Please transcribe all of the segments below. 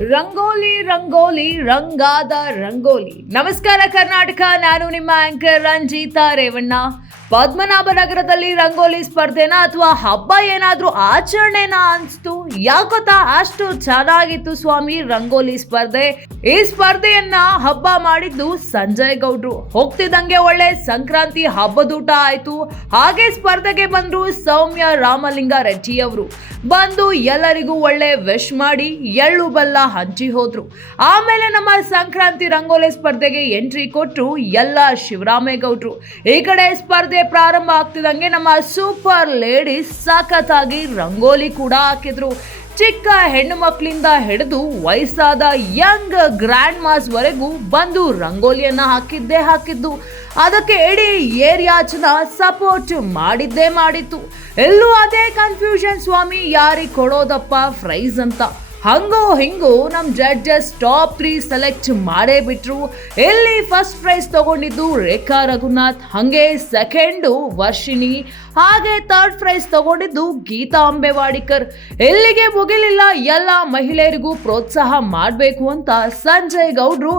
ರಂಗೋಲಿ ರಂಗೋಲಿ, ರಂಗಾದ ರಂಗೋಲಿ. ನಮಸ್ಕಾರ ಕರ್ನಾಟಕ, ನಾನು ನಿಮ್ಮ ಆಂಕರ್ ರಂಜಿತಾ ರೇವಣ್ಣ. ಪದ್ಮನಾಭ ನಗರದಲ್ಲಿ ರಂಗೋಲಿ ಸ್ಪರ್ಧೆನ ಅಥವಾ ಹಬ್ಬ ಏನಾದರೂ ಆಚರಣೆನಾ ಅನ್ಸ್ತು? ಯಾಕೊತ್ತಾ ಅಷ್ಟು ಚೆನ್ನಾಗಿತ್ತು ಸ್ವಾಮಿ. ರಂಗೋಲಿ ಸ್ಪರ್ಧೆ. ಈ ಸ್ಪರ್ಧೆಯನ್ನ ಹಬ್ಬ ಮಾಡಿದ್ದು ಸಂಜಯ್ ಗೌಡ್ರು. ಹೋಗ್ತಿದ್ದಂಗೆ ಒಳ್ಳೆ ಸಂಕ್ರಾಂತಿ ಹಬ್ಬದೂಟ ಆಯ್ತು. ಹಾಗೆ ಸ್ಪರ್ಧೆಗೆ ಬಂದ್ರು ಸೌಮ್ಯ ರಾಮಲಿಂಗ ರೆಡ್ಡಿ ಅವರು. ಬಂದು ಎಲ್ಲರಿಗೂ ಒಳ್ಳೆ ವಿಶ್ ಮಾಡಿ ಎಳ್ಳು ಬೆಲ್ಲ ಹಂಚಿ ಹೋದ್ರು. ಆಮೇಲೆ ನಮ್ಮ ಸಂಕ್ರಾಂತಿ ರಂಗೋಲಿ ಸ್ಪರ್ಧೆಗೆ ಎಂಟ್ರಿ ಕೊಟ್ಟರು ಎಲ್ಲ ಶಿವರಾಮೇಗೌಡ್ರು ಈ ಕಡೆ ಸ್ಪರ್ಧೆ ಪ್ರಾರಂಭ ಆಗ್ತಿದ್ದಂಗೆ ನಮ್ಮ ಸೂಪರ್ ಲೇಡೀಸ್ ಸಖತ್ತಾಗಿ ರಂಗೋಲಿ ಕೂಡ ಹಾಕಿದ್ರು. ಚಿಕ್ಕ ಹೆಣ್ಣು ಮಕ್ಕಳಿಂದ ಹಿಡಿದು ವಯಸ್ಸಾದ ಯಂಗ್ ಗ್ರ್ಯಾಂಡ್ ಮಾಸ್ ವರೆಗೂ ಬಂದು ರಂಗೋಲಿಯನ್ನ ಹಾಕಿದ್ದೇ ಹಾಕಿದ್ದು. ಅದಕ್ಕೆ ಇಡೀ ಏರಿಯಾಚನ ಸಪೋರ್ಟ್ ಮಾಡಿದ್ದೇ ಮಾಡಿತ್ತು. ಎಲ್ಲೂ ಅದೇ ಕನ್ಫ್ಯೂಷನ್ ಸ್ವಾಮಿ, ಯಾರಿಗೆ ಕೊಡೋದಪ್ಪ ಪ್ರೈಸ್ ಅಂತ. ಹಂಗೋ ಹಿಂಗೋ ನಮ್ಮ ಜಡ್ಜಸ್ ಟಾಪ್ ತ್ರೀ ಸೆಲೆಕ್ಟ್ ಮಾಡೇ ಬಿಟ್ರು. ಎಲ್ಲಿ ಫಸ್ಟ್ ಪ್ರೈಸ್ ತಗೊಂಡಿದ್ದು ರೇಖಾ ರಘುನಾಥ್, ಹಾಗೆ ಸೆಕೆಂಡು ವರ್ಷಿಣಿ. ಹಾಗೆ ಥರ್ಡ್ ಪ್ರೈಸ್ ತಗೊಂಡಿದ್ದು ಗೀತಾ ಅಂಬೆವಾಡಿಕರ್. ಎಲ್ಲಿಗೆ ಮುಗಿಲಿಲ್ಲ ಎಲ್ಲ ಮಹಿಳೆಯರಿಗೂ ಪ್ರೋತ್ಸಾಹ ಮಾಡಬೇಕು ಅಂತ ಸಂಜಯ್ ಗೌಡ್ರು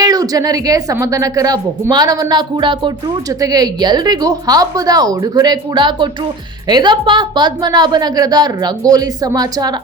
ಏಳು ಜನರಿಗೆ ಸಮಾಧಾನಕರ ಬಹುಮಾನವನ್ನ ಕೂಡ ಕೊಟ್ಟರು ಜೊತೆಗೆ ಎಲ್ರಿಗೂ ಹಬ್ಬದ ಉಡುಗೊರೆ ಕೂಡ ಕೊಟ್ಟರು ಇದಪ್ಪ ಪದ್ಮನಾಭನಗರದ ರಂಗೋಲಿ ಸಮಾಚಾರ.